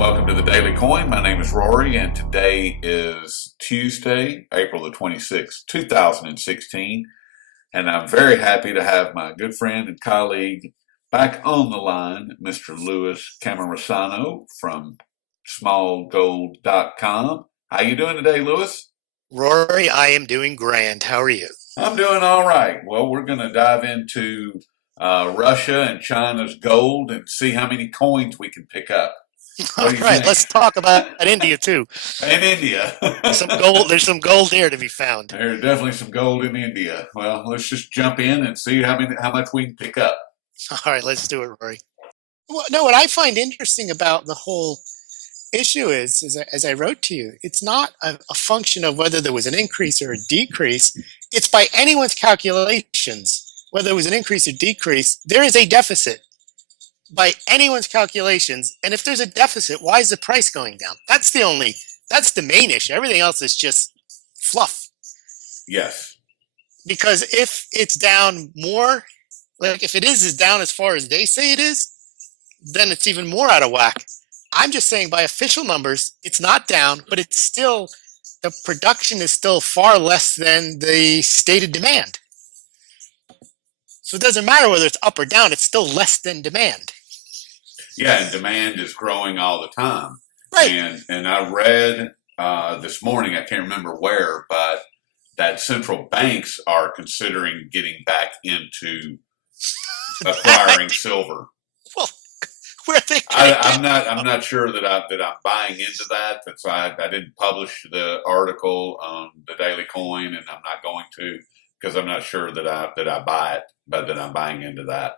welcome to the Daily Coin. My name is Rory, and today is Tuesday, April the 26th, 2016. And I'm very happy to have my good friend and colleague back on the line, Mr. Louis Cammorsano from smallgold.com. How you doing today, Louis? Rory, I am doing grand. How are you? I'm doing all right. Well, we're going to dive into Russia and China's gold and see how many coins we can pick up. All right, let's talk about India too. In India. Some gold. There's some gold there to be found. There's definitely some gold in India. Well, let's just jump in and see how much we can pick up. All right, let's do it, Rory. Well, no, what I find interesting about the whole issue is as I wrote to you, it's not a function of whether there was an increase or a decrease. It's by anyone's calculations, whether it was an increase or decrease, there is a deficit by anyone's calculations. And if there's a deficit, why is the price going down? That's the main issue. Everything else is just fluff. Yes. Because if it's down more, like if it is down as far as they say it is, then it's even more out of whack. I'm just saying by official numbers, it's not down, but it's still, the production is still far less than the stated demand. So it doesn't matter whether it's up or down, it's still less than demand. Yeah, and demand is growing all the time. Right. And I read this morning, I can't remember where, but that central banks are considering getting back into acquiring silver. Well, where they I'm not sure that I'm buying into that. That's why I didn't publish the article on the Daily Coin, and I'm not going to, because I'm not sure that I buy it, but that I'm buying into that.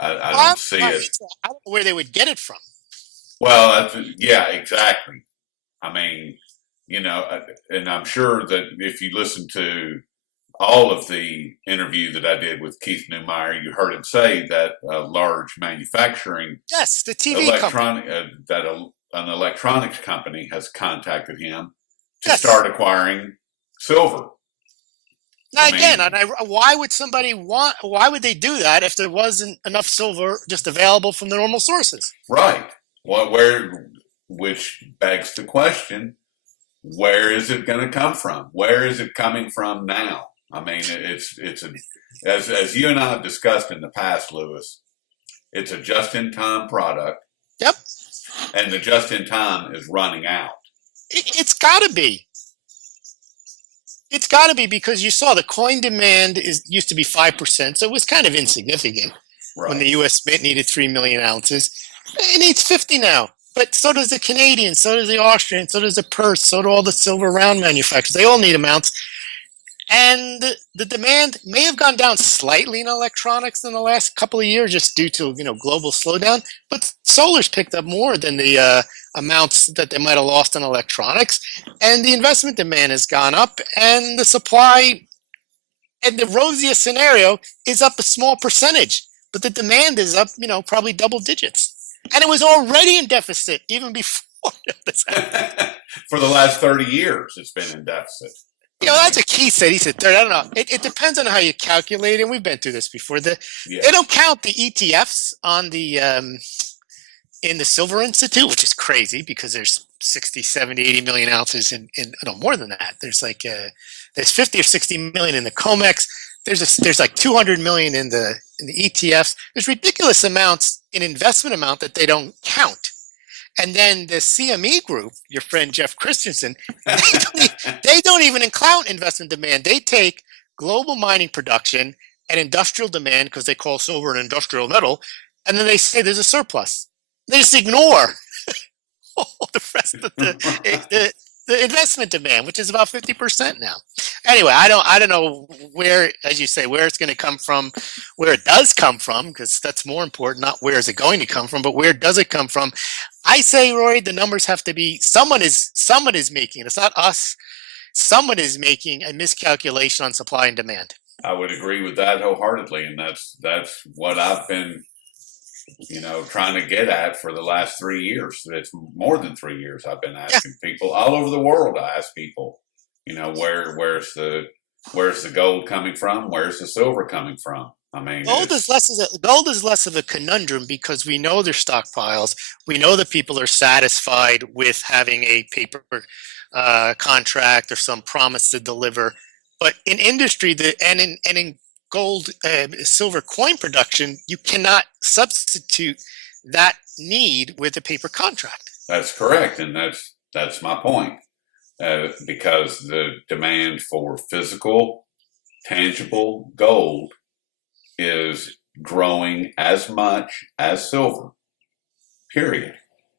I don't see it. I don't know where they would get it from. Well, yeah, exactly. I mean, and I'm sure that if you listen to all of the interview that I did with Keith Neumeyer, you heard him say that a large manufacturing, yes, the TV company, an electronics company has contacted him to start acquiring silver. Now why would they do that if there wasn't enough silver just available from the normal sources? Right. Well, which begs the question, where is it going to come from? Where is it coming from now? I mean, as you and I have discussed in the past, Louis, it's a just-in-time product. Yep. And the just-in-time is running out. It's got to be. It's got to be, because you saw the coin demand used to be 5%, so it was kind of insignificant when the U.S. Mint needed 3 million ounces. It needs 50 now, but so does the Canadian, so does the Austrian, so does the Perth, so do all the silver round manufacturers. They all need amounts. And the demand may have gone down slightly in electronics in the last couple of years just due to global slowdown, but solar's picked up more than the amounts that they might have lost in electronics, and the investment demand has gone up, and the supply, and the rosiest scenario is up a small percentage, but the demand is up probably double digits, and it was already in deficit even before this happened. For the last 30 years it's been in deficit. That's what Keith said. He said, I don't know. It depends on how you calculate it. And we've been through this before. They don't count the ETFs on the in the Silver Institute, which is crazy because there's 60, 70, 80 million ounces in more than that. There's there's 50 or 60 million in the COMEX. There's like 200 million in the ETFs. There's ridiculous amounts in investment amount that they don't count. And then the CME group, your friend Jeff Christensen, they don't even include investment demand. They take global mining production and industrial demand, because they call silver an industrial metal, and then they say there's a surplus. They just ignore all the rest of the investment demand, which is about 50% now. Anyway, I don't know where, as you say, where it's going to come from, where it does come from, because that's more important, not where is it going to come from, but where does it come from? I say, Rory, the numbers have to be, someone is making, it's not us, someone is making a miscalculation on supply and demand. I would agree with that wholeheartedly, and that's what I've been trying to get at for the last 3 years. It's more than 3 years I've been asking people all over the world. I ask people, where's the gold coming from? Where's the silver coming from? I mean, Gold is less of a conundrum because we know their stockpiles. We know that people are satisfied with having a paper contract or some promise to deliver. But in industry, and in gold, silver coin production, you cannot substitute that need with a paper contract. that's correct, and that's my point. Because the demand for physical, tangible gold is growing as much as silver, period.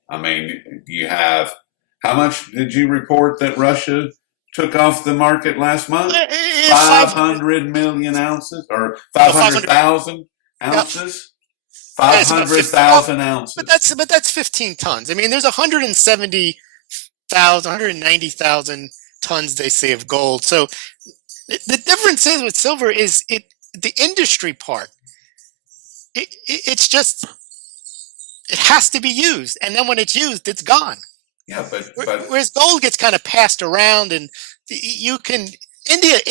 I mean, you have, how much did you report that Russia took off the market last month? 500 million ounces or 500,000 ounces? 500,000 ounces. But that's 15 tons. I mean, there's 170,000, 190,000 tons, they say, of gold. So the difference is with silver is the industry part. It's just, it has to be used, and then when it's used, it's gone. Yeah, but whereas gold gets kind of passed around, and you can the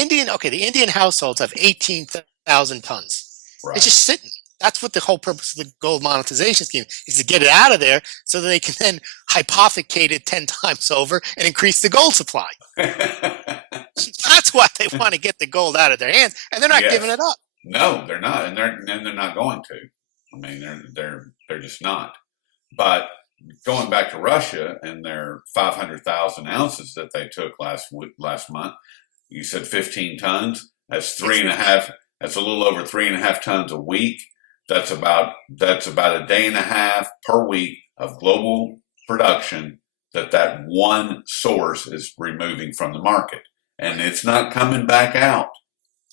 Indian households have 18,000 tons. right. It's just sitting. That's what the whole purpose of the gold monetization scheme is, to get it out of there so that they can then hypothecate it 10 times over and increase the gold supply. That's why they want to get the gold out of their hands, and they're not giving it up. No, they're not, and they're not going to. I mean, they're just not. But going back to Russia and their 500,000 ounces that they took last month, you said 15 tons. That's 3.5. That's a little over 3.5 tons a week. That's about a day and a half per week of global production that one source is removing from the market, and it's not coming back out.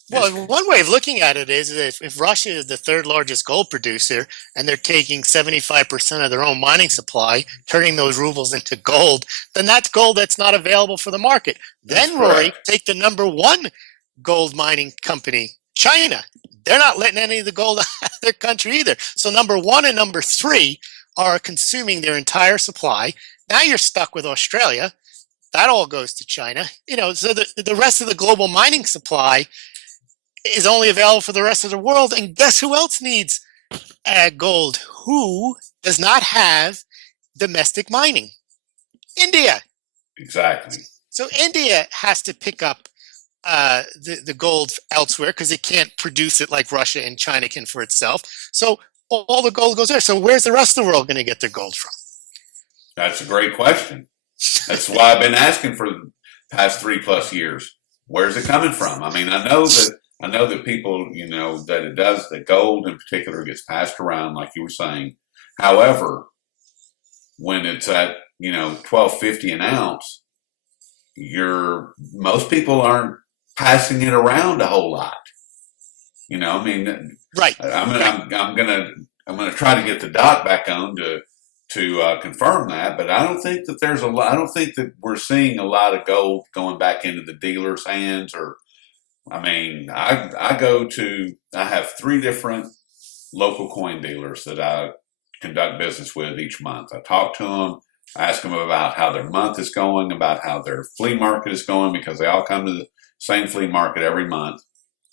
Well, one way of looking at it is if Russia is the third largest gold producer and they're taking 75% of their own mining supply, turning those rubles into gold, then that's gold that's not available for the market. That's then, Rory, correct. take the number one gold mining company, China. They're not letting any of the gold out of their country either. So number one and number three are consuming their entire supply. Now you're stuck with Australia. That all goes to China. So the rest of the global mining supply is only available for the rest of the world. And guess who else needs gold? Who does not have domestic mining? India. Exactly. So India has to pick up the gold elsewhere because it can't produce it like Russia and China can for itself. So all the gold goes there. So where's the rest of the world going to get their gold from? That's a great question. That's why I've been asking for the past 3+ years. Where's it coming from? I mean, I know that people, that gold in particular gets passed around, like you were saying. However, when it's at, $12.50 an ounce, most people aren't passing it around a whole lot. Right. I'm gonna try to get the doc back on to confirm that, but I don't think that I don't think that we're seeing a lot of gold going back into the dealers' hands. I have 3 different local coin dealers that I conduct business with each month. I talk to them, I ask them about how their month is going, about how their flea market is going, because they all come to the same flea market every month.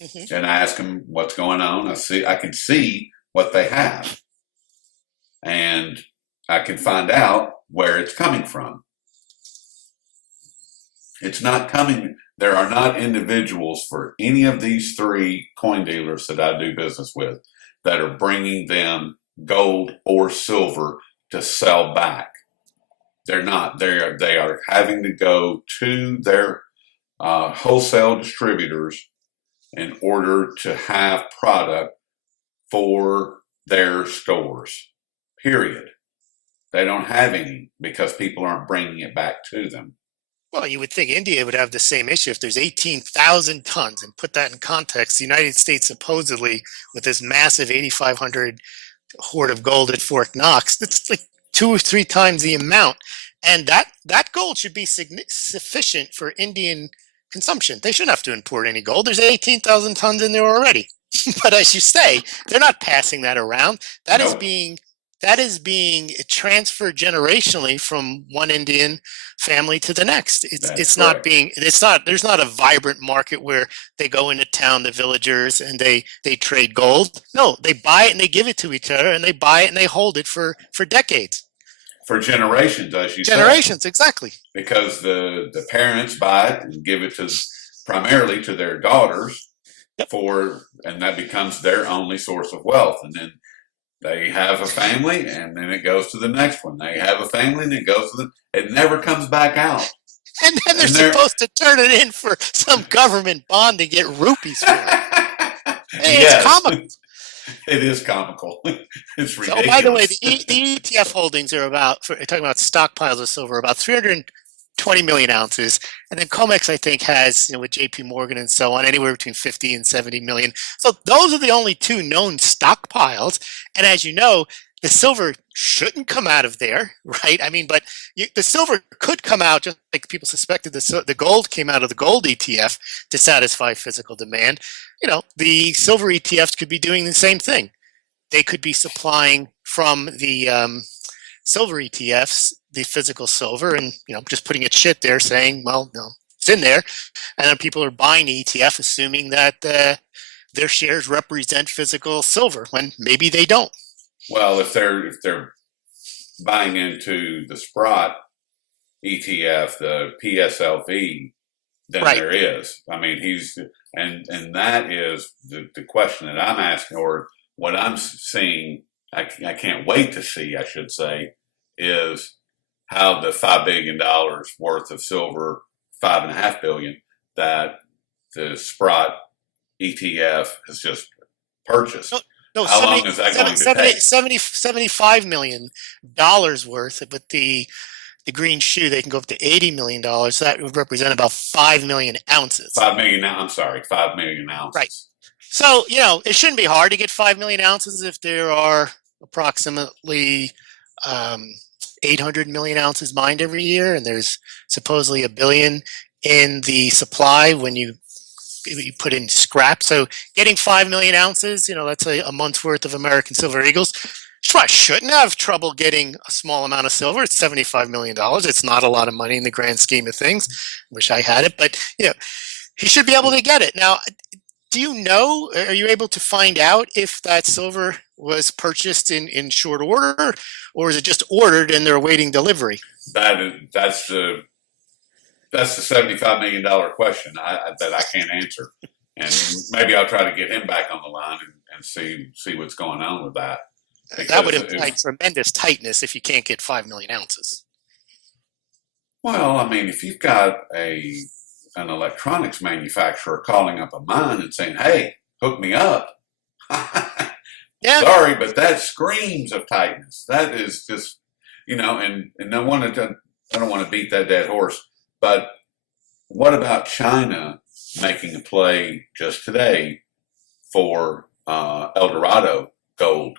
Mm-hmm. And I ask them what's going on. I can see what they have, and I can find out where it's coming from. It's not coming. There are not individuals for any of these 3 coin dealers that I do business with that are bringing them gold or silver to sell back. They're not. They are having to go to their wholesale distributors in order to have product for their stores, period. They don't have any because people aren't bringing it back to them. Well, you would think India would have the same issue if there's 18,000 tons. And put that in context, the United States supposedly, with this massive 8,500 hoard of gold at Fort Knox, that's like 2 or 3 times the amount. And that gold should be sufficient for Indian consumption. They shouldn't have to import any gold. There's 18,000 tons in there already. But as you say, they're not passing that around. That is being that is being transferred generationally from one Indian family to the next. It's not being, there's not a vibrant market where they go into town, the villagers, and they trade gold. No, they buy it and they give it to each other, and they buy it and they hold it for decades. For generations, as you Generations, said. exactly. Because the parents buy it and give it to primarily to their daughters and that becomes their only source of wealth. And then they have a family, and then it goes to the next one. They have a family, and it goes to it never comes back out. And then they're supposed to turn it in for some government bond to get rupees for it. Hey, yes. It's comical. It is comical. It's ridiculous. So, by the way, the ETF holdings are talking about stockpiles of silver, about 320 million ounces. And then COMEX, I think, has, with JP Morgan and so on, anywhere between 50 and 70 million. So those are the only two known stockpiles. And as you know, the silver shouldn't come out of there, right? I mean, but the silver could come out just like people suspected the gold came out of the gold ETF to satisfy physical demand. The silver ETFs could be doing the same thing. They could be supplying from the silver ETFs the physical silver and, just putting it shit there saying, well, no, it's in there. And then people are buying the ETF assuming that their shares represent physical silver when maybe they don't. Well, if they're buying into the Sprott ETF, the PSLV, then right. There is. I mean, and that is the question that I'm asking, or what I'm seeing. I can't wait to see, I should say, is how the $5 billion worth of silver, $5.5 billion, that the Sprott ETF has just purchased. No, how long is that going to take? $75 million worth, but the green shoe, they can go up to $80 million. That would represent about 5 million ounces. 5 million ounces. Right. So, it shouldn't be hard to get 5 million ounces if there are approximately 800 million ounces mined every year, and there's supposedly 1 billion in the supply when you put in scrap. So getting 5 million ounces, that's a month's worth of American Silver Eagles. I shouldn't have trouble getting a small amount of silver. It's $75 million. It's not a lot of money in the grand scheme of things. Wish I had it, but he should be able to get it. Now, are you able to find out if that silver was purchased in short order, or is it just ordered and they're awaiting delivery? That's the $75 million question that I can't answer. And maybe I'll try to get him back on the line and see what's going on with that. That would imply tremendous tightness if you can't get 5 million ounces. Well, I mean, if you've got an electronics manufacturer calling up a mine and saying, hey, hook me up. Yeah. Sorry, but that screams of tightness. That is just, and I don't want to beat that dead horse, but what about China making a play just today for Eldorado Gold?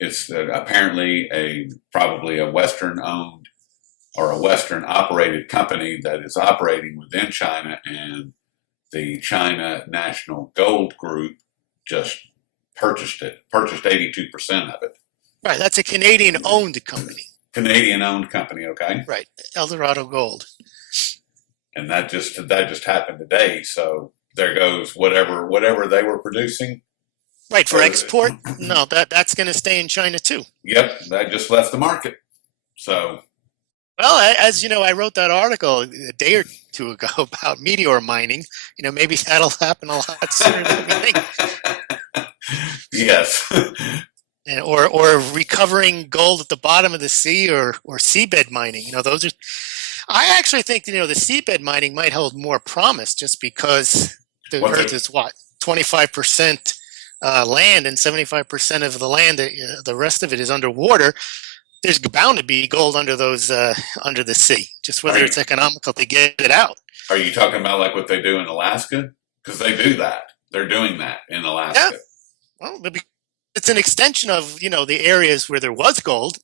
It's apparently probably a Western owned or a Western operated company that is operating within China, and the China National Gold Group just purchased 82% of it. Right, that's a Canadian owned company. Okay. Right, Eldorado Gold. And that just happened today, so there goes whatever they were producing. Right, for export? No, that's going to stay in China too. Yep, that just left the market. So, well, as you know, I wrote that article a day or two ago about meteor mining. Maybe that'll happen a lot sooner than we think. Yes. or recovering gold at the bottom of the sea, or seabed mining. Those are. I actually think the seabed mining might hold more promise, just because the Earth is 25%. Land, and 75% of the land, the rest of it is underwater. There's bound to be gold under those under the sea. Just whether it's economical to get it out. Are you talking about like what they do in Alaska? Because they do that. They're doing that in Alaska. Yeah. Well, it's an extension of the areas where there was gold.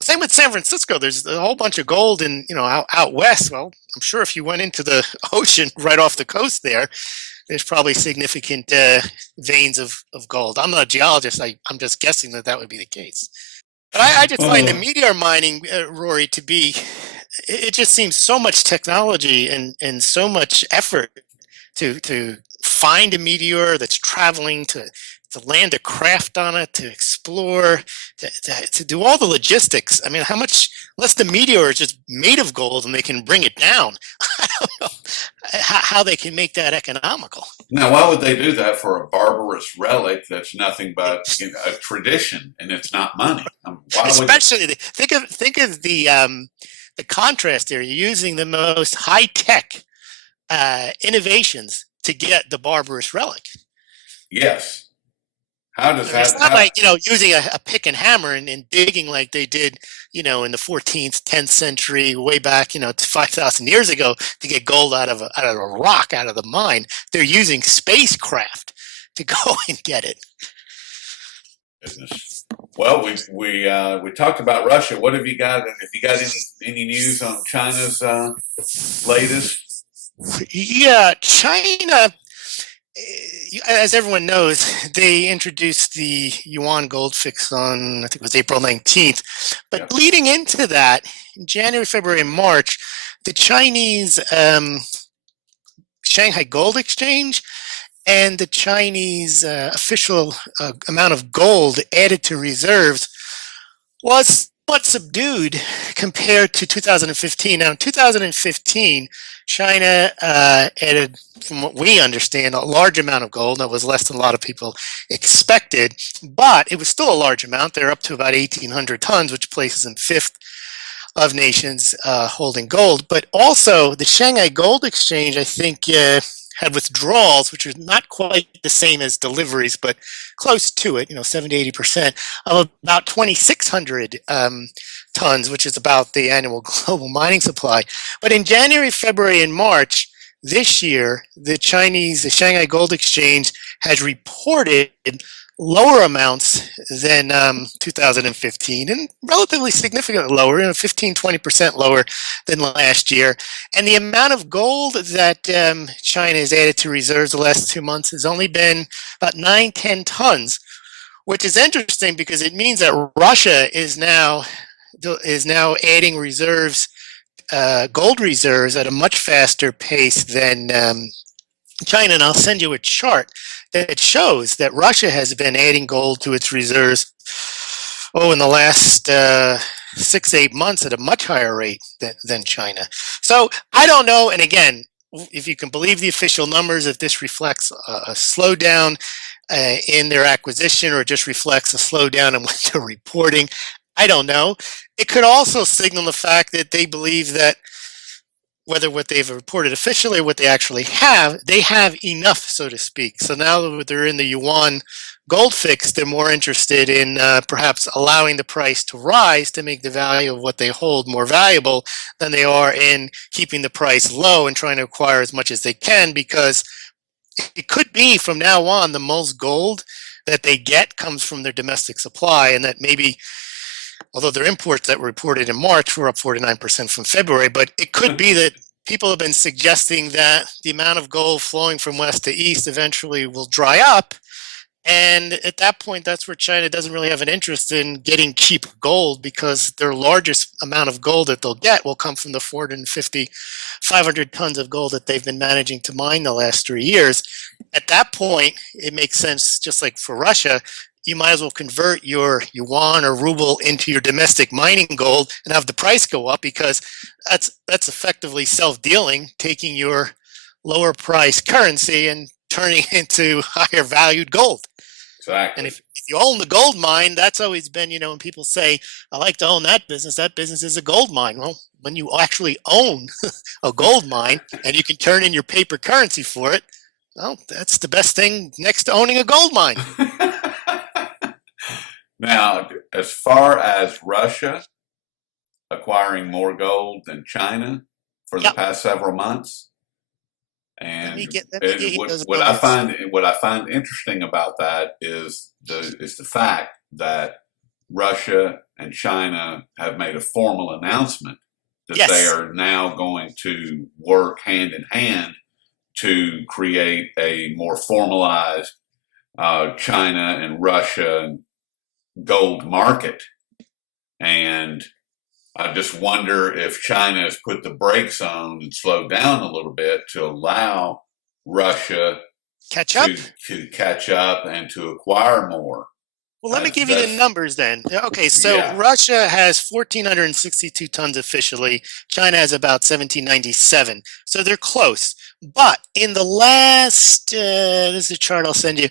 Same with San Francisco. There's a whole bunch of gold in out west. Well, I'm sure if you went into the ocean right off the coast there, there's probably significant veins of gold. I'm not a geologist. I'm just guessing that would be the case. But I just find the meteor mining, Rory, to be, it just seems so much technology and so much effort to find a meteor that's traveling, to land a craft on it, to explore, to do all the logistics. I mean, how much, unless the meteor is just made of gold and they can bring it down, I don't know how they can make that economical. Now, why would they do that for a barbarous relic that's nothing but a tradition and it's not money? Especially, think of the contrast there. You're using the most high tech innovations to get the barbarous relic. Yes. How does that? It's not like, using a pick and hammer and digging like they did, in the 14th, 10th century, way back, 5,000 years ago, to get gold out of a rock, out of the mine. They're using spacecraft to go and get it. Business. Well, we talked about Russia. What have you got? Have you got any news on China's latest? Yeah, China, as everyone knows, they introduced the yuan gold fix on, I think it was April 19th. But leading into that, in January, February, and March, the Chinese Shanghai Gold Exchange and the Chinese official amount of gold added to reserves was somewhat subdued compared to 2015. Now, in 2015, China added, from what we understand, a large amount of gold. That was less than a lot of people expected, but it was still a large amount. They're up to about 1,800 tons, which places them fifth of nations holding gold. But also, the Shanghai Gold Exchange, I think, had withdrawals, which are not quite the same as deliveries, but close to it, 70-80%, of about 2,600 tons, which is about the annual global mining supply. But in January, February, and March this year, the Shanghai Gold Exchange has reported lower amounts than 2015, and relatively significantly lower, 15-20% lower than last year. And the amount of gold that China has added to reserves the last 2 months has only been about 9-10 tons, which is interesting because it means that Russia is now adding reserves, gold reserves, at a much faster pace than China. And I'll send you a chart that shows that Russia has been adding gold to its reserves, in the last 6-8 months at a much higher rate than China. So I don't know. And again, if you can believe the official numbers, if this reflects a slowdown in their acquisition or just reflects a slowdown in what they're reporting, I don't know. It could also signal the fact that they believe that whether what they've reported officially or what they actually have, they have enough, so to speak. So now that they're in the yuan gold fix, they're more interested in perhaps allowing the price to rise to make the value of what they hold more valuable than they are in keeping the price low and trying to acquire as much as they can, because it could be from now on the most gold that they get comes from their domestic supply, and that maybe, although their imports that were reported in March were up 49% from February, but it could be that people have been suggesting that the amount of gold flowing from west to east eventually will dry up. And at that point, that's where China doesn't really have an interest in getting cheap gold, because their largest amount of gold that they'll get will come from the 450, 500 tons of gold that they've been managing to mine the last 3 years. At that point, it makes sense, just like for Russia, you might as well convert your yuan or ruble into your domestic mining gold and have the price go up, because that's effectively self-dealing, taking your lower price currency and turning it into higher valued gold. Exactly. And if you own the gold mine, that's always been, when people say, I like to own that business is a gold mine. Well, when you actually own a gold mine and you can turn in your paper currency for it, well, that's the best thing next to owning a gold mine. Now, as far as Russia acquiring more gold than China for the past several months, and what I find interesting about that is the fact that Russia and China have made a formal announcement that they are now going to work hand in hand to create a more formalized China and Russia gold market. And I just wonder if China has put the brakes on and slowed down a little bit to allow Russia to catch up and to acquire more. Well, let me give you the numbers then. Okay, so Russia has 1,462 tons officially. China has about 1,797. So they're close. But in the last, this is a chart I'll send you,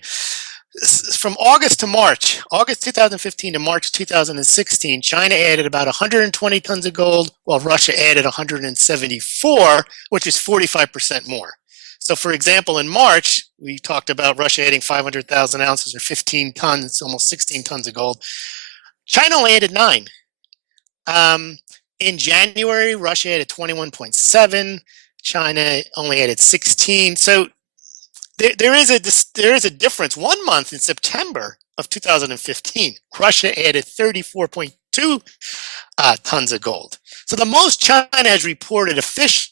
from August to March, August 2015 to March 2016, China added about 120 tons of gold, while Russia added 174, which is 45% more. So, for example, in March, we talked about Russia adding 500,000 ounces or 15 tons, almost 16 tons of gold. China only added 9. In January, Russia added 21.7. China only added 16. So there is a difference. 1 month in September of 2015, Russia added 34.2 tons of gold. So the most China has reported officially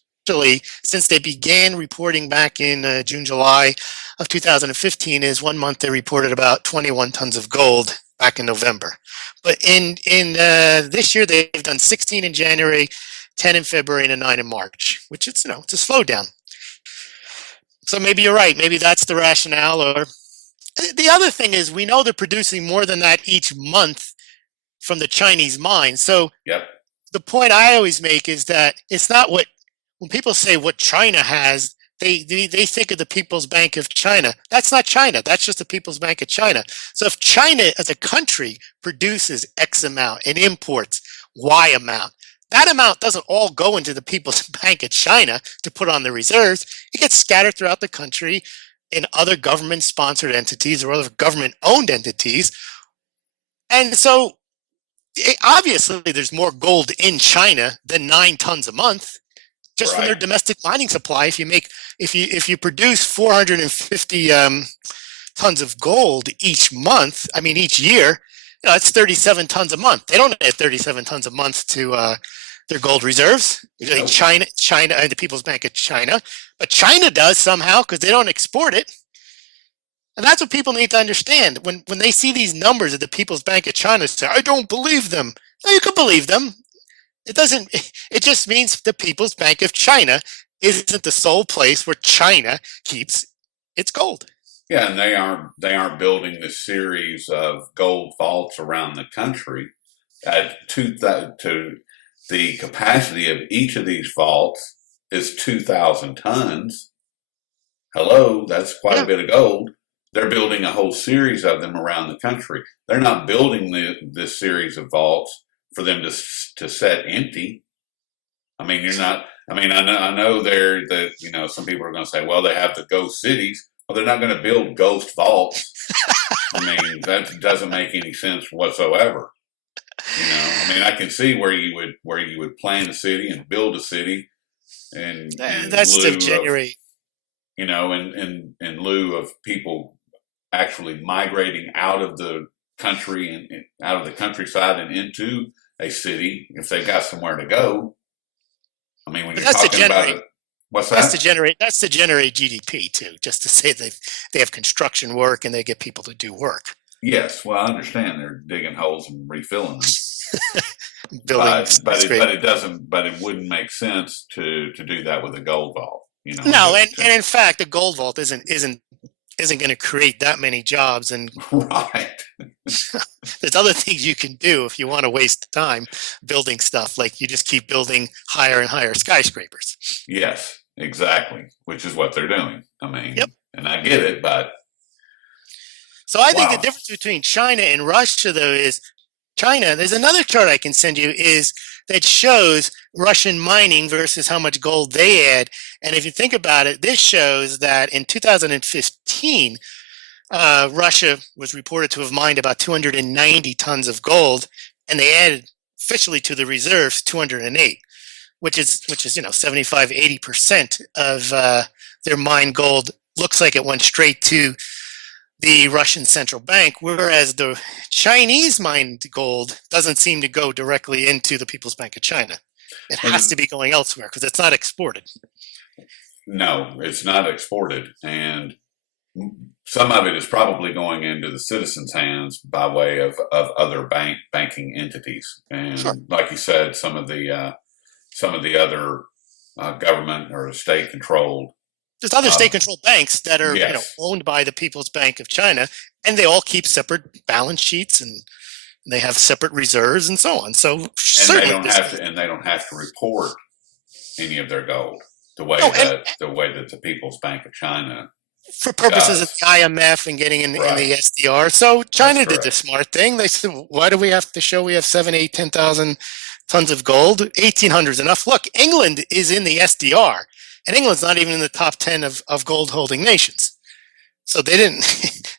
since they began reporting back in June, July of 2015 is 1 month they reported about 21 tons of gold back in November. But in this year, they've done 16 in January, 10 in February, and 9 in March, which it's a slowdown. So maybe you're right. Maybe that's the rationale. Or the other thing is we know they're producing more than that each month from the Chinese mines. So the point I always make is that it's not when people say what China has, they think of the People's Bank of China. That's not China. That's just the People's Bank of China. So if China as a country produces X amount and imports Y amount, that amount doesn't all go into the People's Bank of China to put on the reserves. It gets scattered throughout the country in other government-sponsored entities or other government-owned entities. And so obviously there's more gold in China than 9 tons a month. Just from their domestic mining supply, if you produce 450 tons of gold each month, each year, that's 37 tons a month. They don't add 37 tons a month to their gold reserves. China, and the People's Bank of China, but China does somehow because they don't export it. And that's what people need to understand when they see these numbers at the People's Bank of China. Say, I don't believe them. No, you can believe them. It just means the People's Bank of China isn't the sole place where China keeps its gold. Yeah, and they aren't building this series of gold vaults around the country to the capacity of each of these vaults is 2,000 tons. Hello, that's quite a bit of gold. They're building a whole series of them around the country. They're not building this series of vaults for them to set empty. I know some people are going to say, well, they have the ghost cities. Well, they're not going to build ghost vaults. That doesn't make any sense whatsoever. I can see where you would plan a city and build a city, and that's to generate. In lieu of people actually migrating out of the country and out of the countryside and into a city if they've got somewhere to go. When you're talking about it, what's that? That's to generate GDP too, just to say they have construction work and they get people to do work. Yes, well, I understand they're digging holes and refilling them. but it wouldn't make sense to do that with a gold vault. No, and in fact, a gold vault isn't going to create that many jobs, and right. There's other things you can do if you want to waste time building stuff, like you just keep building higher and higher skyscrapers. Yes, exactly, which is what they're doing. And I get it, but so I think the difference between China and Russia, though, is China. There's another chart I can send you that shows Russian mining versus how much gold they add. And if you think about it, this shows that in 2015, Russia was reported to have mined about 290 tons of gold, and they added officially to the reserves 208, which is 75-80% of their mined gold looks like it went straight to the Russian central bank, whereas the Chinese mined gold doesn't seem to go directly into the People's Bank of China. It has to be going elsewhere because it's not exported. No, it's not exported, and some of it is probably going into the citizens' hands by way of other banking entities. And Sure. like you said, some of the other government or state controlled. There's other state-controlled banks that are, Yes. owned by the People's Bank of China, and they all keep separate balance sheets and they have separate reserves and so on. So certainly, they don't have to report any of their gold the way no, that the People's Bank of China for purposes of does. the IMF and getting in the Right. SDR. So China That's did the smart thing. They said, why do we have to show we have 7, 8, 10,000 tons of gold? 1,800 is enough. Look, England is in the SDR, and England's not even in the top 10 of gold holding nations. So they didn't,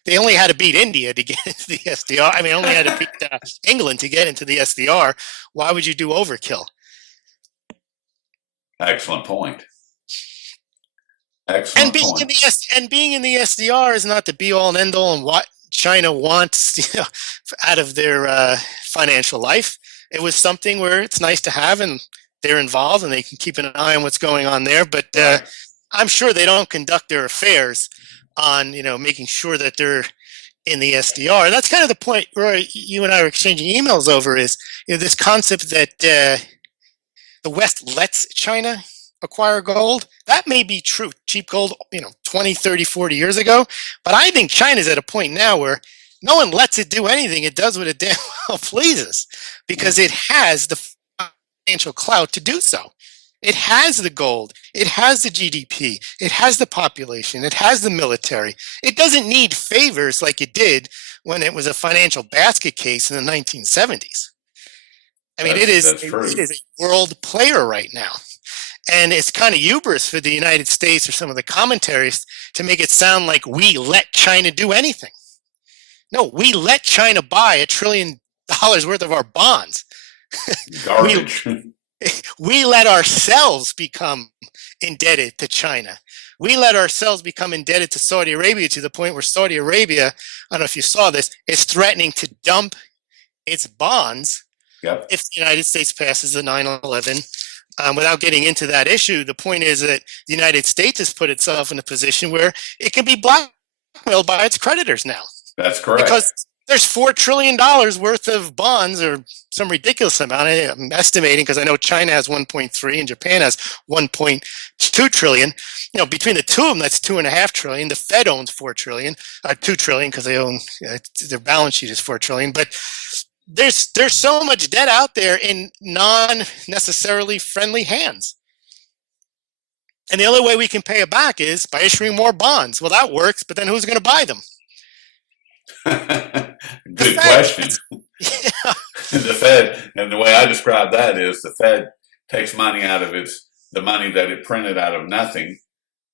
they only had to beat India to get into the SDR. I mean, only had to beat England to get into the SDR. Why would you do overkill? Excellent point. And Excellent being point. being in the SDR is not the be all and end all and what China wants, out of their financial life. It was something where it's nice to have, and they're involved, and they can keep an eye on what's going on there. But Right. I'm sure they don't conduct their affairs on making sure that they're in the SDR. And that's kind of the point, Roy. You and I were exchanging emails over is this concept that the West lets China acquire gold. That may be true, cheap gold, 20, 30, 40 years ago. But I think China's at a point now where no one lets it do anything. It does what it damn well pleases because it has the financial clout to do so. It has the gold. It has the GDP. It has the population. It has the military. It doesn't need favors like it did when it was a financial basket case in the 1970s. I mean, it is a world player right now. And it's kind of hubris for the United States or some of the commentaries to make it sound like we let China do anything. No, we let China buy $1 trillion worth of our bonds. Garbage. We let ourselves become indebted to China. We let ourselves become indebted to Saudi Arabia to the point where Saudi Arabia, I don't know if you saw this, is threatening to dump its bonds if the United States passes the 9/11. Without getting into that issue, the point is that the United States has put itself in a position where it can be blackmailed by its creditors now. That's correct. Because there's $4 trillion worth of bonds, or some ridiculous amount. I'm estimating because I know China has 1.3 and Japan has 1.2 trillion. Between the two of them, that's 2.5 trillion. The Fed owns 4 trillion, 2 trillion because they own their balance sheet is 4 trillion. But there's so much debt out there in non-necessarily friendly hands. And the only way we can pay it back is by issuing more bonds. Well, that works, but then who's going to buy them? Good question. Yeah. The Fed, and the way I describe that is the Fed takes money out of the money that it printed out of nothing,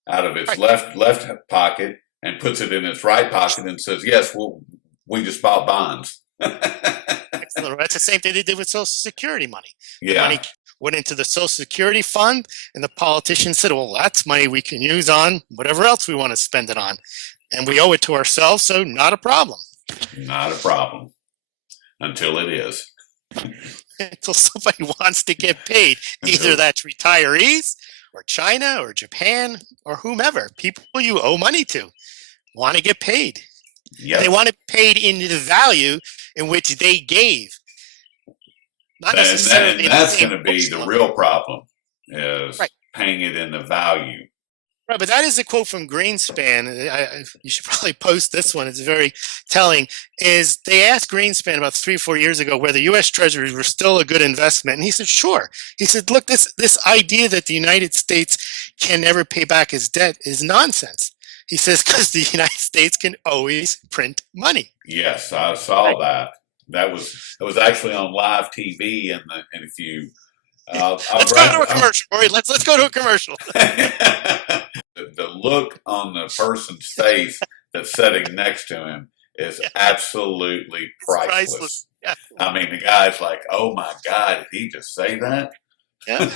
out of its left pocket, and puts it in its right pocket and says, yes, we just bought bonds. That's the same thing they did with Social Security money. The Yeah. money went into the Social Security fund, and the politicians said, well, that's money we can use on whatever else we want to spend it on. And we owe it to ourselves, so not a problem. Not a problem. Until it is. Until somebody wants to get paid. Either that's retirees, or China, or Japan, or whomever. People you owe money to want to get paid. Yep. They want it paid in the value in which they gave. Not necessarily. And that's going to be the real problem, is paying it in the value. Right, but that is a quote from Greenspan. You should probably post this one. It's very telling. Is they asked Greenspan about 3 or 4 years ago whether U.S. Treasuries were still a good investment, and he said, sure. He said, look, this idea that the United States can never pay back its debt is nonsense. He says, because the United States can always print money. Yes, I saw that. That was actually on live TV, and if you let's go to a commercial, Rory. Let's go to a commercial. The look on the person's face that's sitting next to him is absolutely priceless. Yeah. I mean, the guy's like, "Oh my God, did he just say that?" Yeah. Well,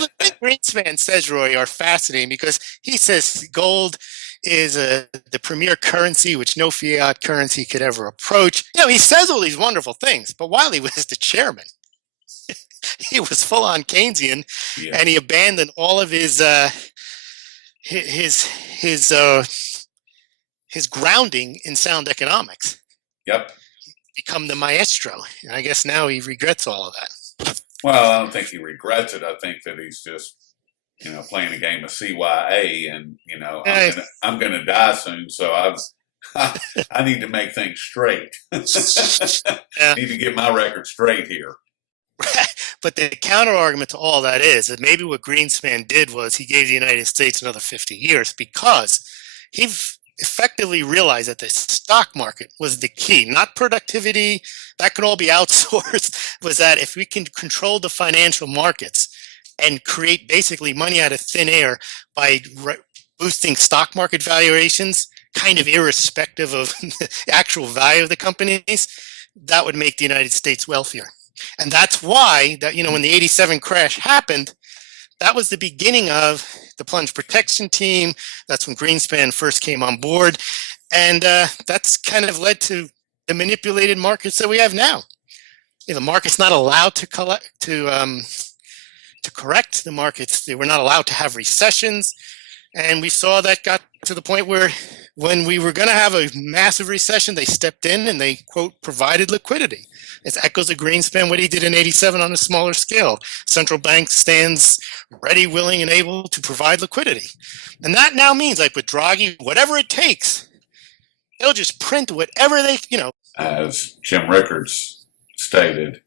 the thing Greenspan says, Roy, are fascinating because he says gold is the premier currency which no fiat currency could ever approach. He says all these wonderful things, but while he was the chairman, he was full on Keynesian, and he abandoned all of his his grounding in sound economics. Yep. Become the maestro, and I guess now he regrets all of that. Well, I don't think he regrets it. I think that he's just, playing a game of CYA, and I'm gonna die soon, so I need to make things straight. Yeah. Need to get my record straight here. But the counter argument to all that is that maybe what Greenspan did was he gave the United States another 50 years because he effectively realized that the stock market was the key, not productivity. That can all be outsourced. Was that if we can control the financial markets and create basically money out of thin air by boosting stock market valuations, kind of irrespective of the actual value of the companies, that would make the United States wealthier. And that's why that, when the 87 crash happened, that was the beginning of the plunge protection team. That's when Greenspan first came on board. And that's kind of led to the manipulated markets that we have now. The market's not allowed to correct the markets. They were not allowed to have recessions. And we saw that got to the point where when we were going to have a massive recession, they stepped in and they, quote, provided liquidity. It echoes of Greenspan, what he did in 87 on a smaller scale. Central bank stands ready, willing, and able to provide liquidity. And that now means, like with Draghi, whatever it takes, they'll just print whatever they. As Jim Rickards stated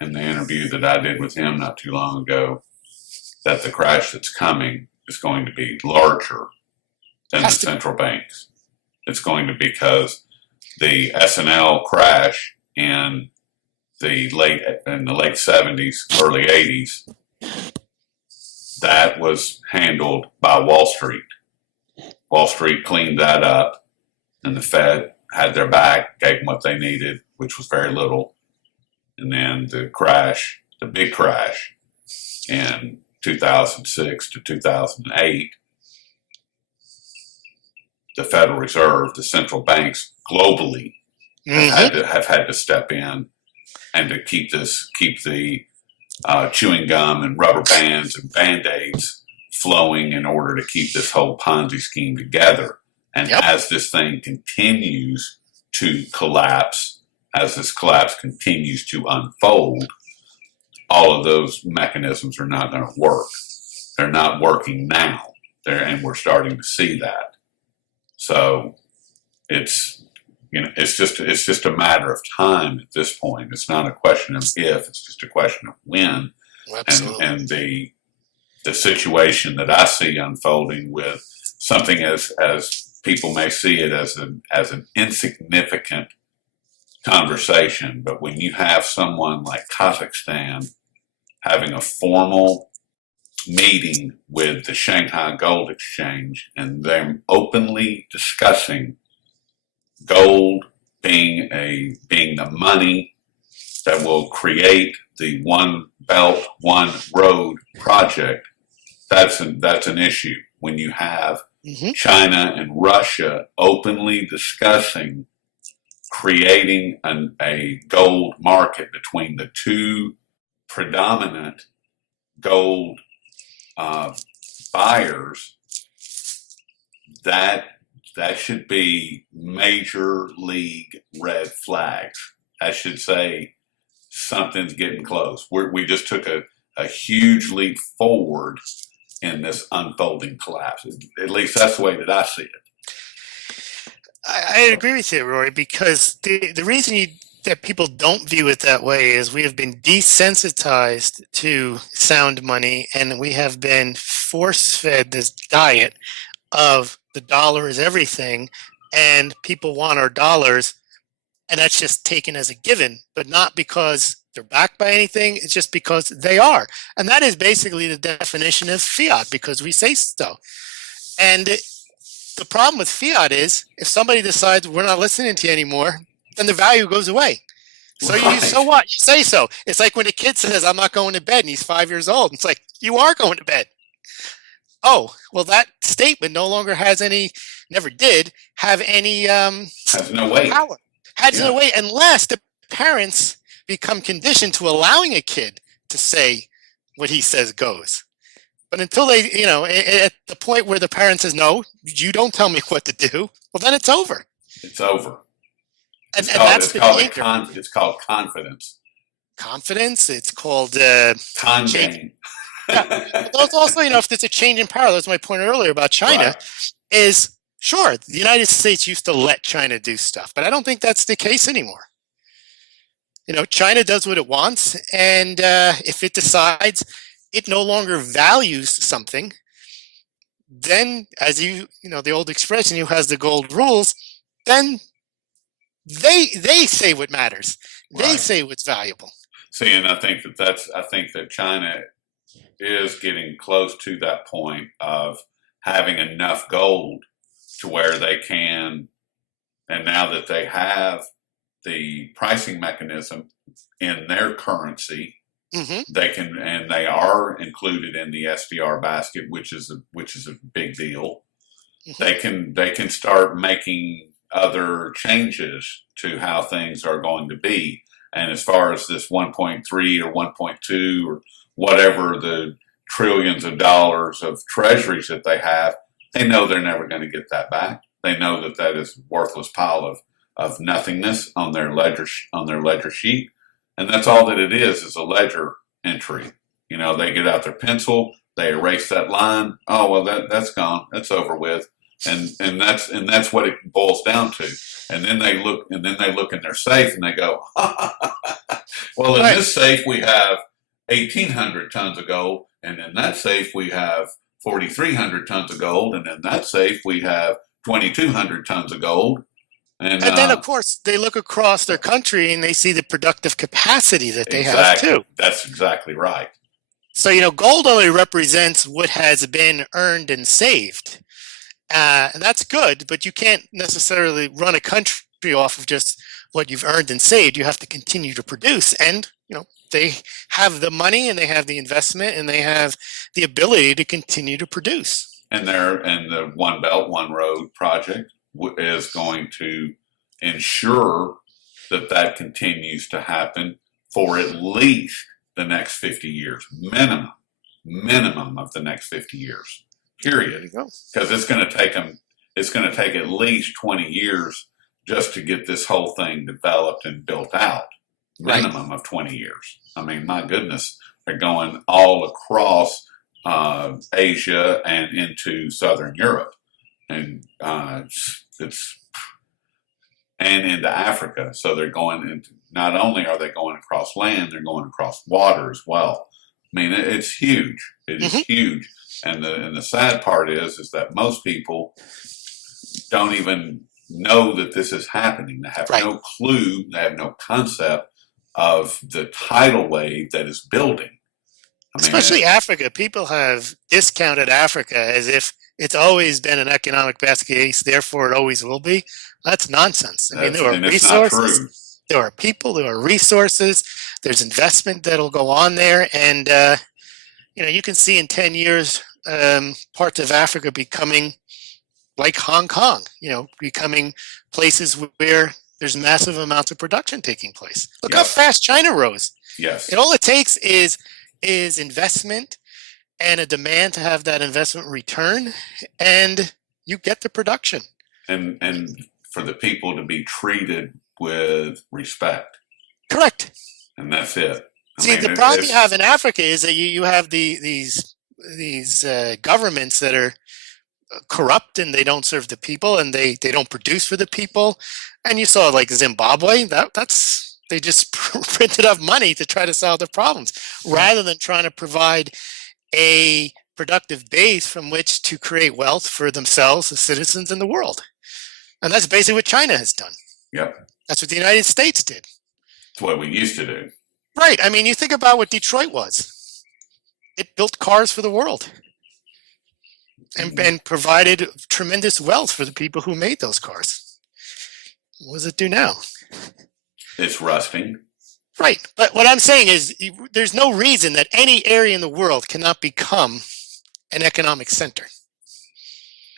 in the interview that I did with him not too long ago, that the crash that's coming is going to be larger than the central banks. It's going to, because the S&L crash in the late 70s, early 80s, that was handled by Wall Street. Wall Street cleaned that up, and the Fed had their back, gave them what they needed, which was very little. And then the crash, the big crash in 2006 to 2008, the Federal Reserve, the central banks globally have had to step in and to keep the chewing gum and rubber bands and Band-Aids flowing in order to keep this whole Ponzi scheme together. And as this thing continues to collapse, as this collapse continues to unfold, all of those mechanisms are not going to work. They're not working now, and we're starting to see that. So it's just a matter of time at this point. It's not a question of if; it's just a question of when. Absolutely. And the situation that I see unfolding with something as people may see it as an insignificant conversation, but when you have someone like Kazakhstan having a formal meeting with the Shanghai Gold Exchange and them openly discussing gold being the money that will create the One Belt, One Road project, that's an issue. When you have China and Russia openly discussing creating a gold market between the two predominant gold buyers, that should be major league red flags. I should say something's getting close. We just took a huge leap forward in this unfolding collapse. At least that's the way that I see it. I agree with you, Rory, because the reason that people don't view it that way is we have been desensitized to sound money, and we have been force-fed this diet of the dollar is everything, and people want our dollars, and that's just taken as a given, but not because they're backed by anything. It's just because they are. And that is basically the definition of fiat, because we say so. And the problem with fiat is if somebody decides we're not listening to you anymore, then the value goes away. So so what? You say so. It's like when a kid says, I'm not going to bed, and he's 5 years old. It's like, you are going to bed. Oh, well, that statement no longer has any, never did have any has no weight. Power. Has no weight unless the parents become conditioned to allowing a kid to say what he says goes. But until they, at the point where the parent says, no, you don't tell me what to do, well, then it's over. It's over. And that's the danger. It's called confidence. Confidence. It's called Time change. gain. Yeah. But also, if there's a change in power, that's my point earlier about China, Right. is sure, the United States used to let China do stuff, but I don't think that's the case anymore. China does what it wants, and if it decides it no longer values something, then, as the old expression, who has the gold rules, then they say what matters. They Right. say what's valuable. See, and I think that China is getting close to that point of having enough gold to where they can, and now that they have the pricing mechanism in their currency, they can, and they are included in the SDR basket, which is a big deal. They can start making other changes to how things are going to be. And as far as this 1.3 or 1.2 or whatever the trillions of dollars of treasuries that they have, they know they're never going to get that back. They know that is a worthless pile of nothingness on their ledger sheet, and that's all that it is a ledger entry. They get out their pencil, they erase that line. Oh well, that's gone. That's over with, and that's what it boils down to. And then they look in their safe and they go, well, in this safe we have 1,800 tons of gold, and in that safe we have 4,300 tons of gold, and in that safe we have 2,200 tons of gold. And then, of course, they look across their country and they see the productive capacity that they have, too. That's exactly right. So, gold only represents what has been earned and saved. And that's good, but you can't necessarily run a country off of just what you've earned and saved. You have to continue to produce. And, they have the money and they have the investment and they have the ability to continue to produce. And the One Belt, One Road project is going to ensure that continues to happen for at least the next 50 years, minimum of the next 50 years, period. Because it's going to take at least 20 years just to get this whole thing developed and built out. Minimum of 20 years. I mean, my goodness, they're going all across Asia and into Southern Europe, and into Africa. So they're going into, not only are they going across land, they're going across water as well. I mean, it's huge. It is huge. And the sad part is that most people don't even know that this is happening. They have no clue. They have no concept of the tidal wave that is building. Especially Africa. People have discounted Africa as if it's always been an economic basket case, therefore it always will be. That's nonsense. I mean, there are resources, there are people, there are resources, there's investment that'll go on there. And, you can see in 10 years, parts of Africa becoming like Hong Kong, becoming places where there's massive amounts of production taking place. Look how fast China rose. Yes. And all it takes is investment and a demand to have that investment return, and you get the production. And for the people to be treated with respect. Correct. And that's it. The problem you have in Africa is that you have these governments that are corrupt and they don't serve the people and they don't produce for the people. And you saw like Zimbabwe, that's they just printed up money to try to solve the problems rather than trying to provide a productive base from which to create wealth for themselves, the citizens, in the world. And that's basically what China has done. Yep. That's what the United States did. It's what we used to do. Right. I mean, you think about what Detroit was. It built cars for the world and provided tremendous wealth for the people who made those cars. What does it do now? It's rusting. Right. But what I'm saying is there's no reason that any area in the world cannot become an economic center.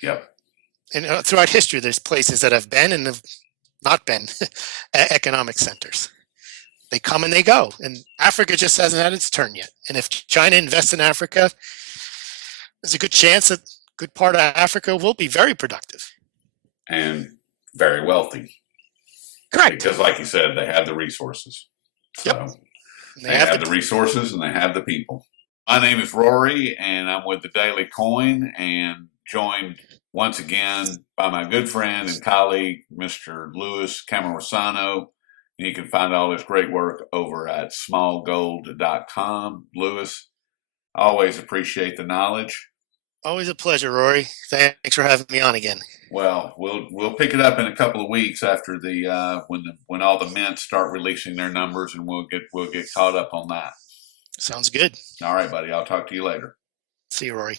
Yep. And throughout history, there's places that have been and have not been economic centers. They come and they go. And Africa just hasn't had its turn yet. And if China invests in Africa, there's a good chance that a good part of Africa will be very productive and very wealthy. Correct. Because, like you said, they have the resources. So Yep. they have the resources and they have the people. My name is Rory, and I'm with the Daily Coin, and joined once again by my good friend and colleague, Mr. Louis Cammorsano. And you can find all his great work over at smallgold.com. Louis, always appreciate the knowledge. Always a pleasure, Rory. Thanks for having me on again. Well, we'll pick it up in a couple of weeks after the when all the mints start releasing their numbers, and we'll get caught up on that. Sounds good. All right, buddy. I'll talk to you later. See you, Rory.